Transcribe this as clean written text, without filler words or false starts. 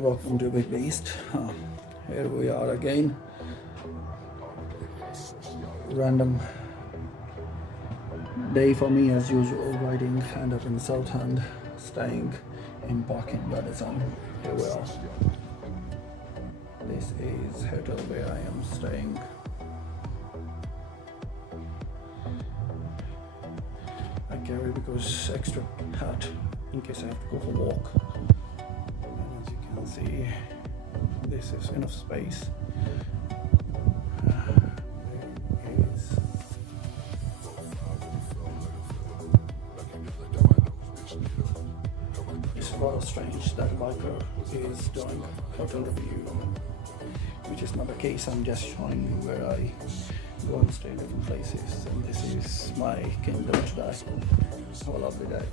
Welcome to Big Beast. Here we are again. Random day for me as usual, riding end up in South End, staying in parking Radisson. Here we are. This is hotel where I am staying. I carry because extra hat in case I have to go for a walk. And as you can see, this is enough space. There is it's rather strange that a biker is doing hotel review, which is not the case. I'm just showing you where I go and stay in different places, and this is my kingdom today. Have a lovely day.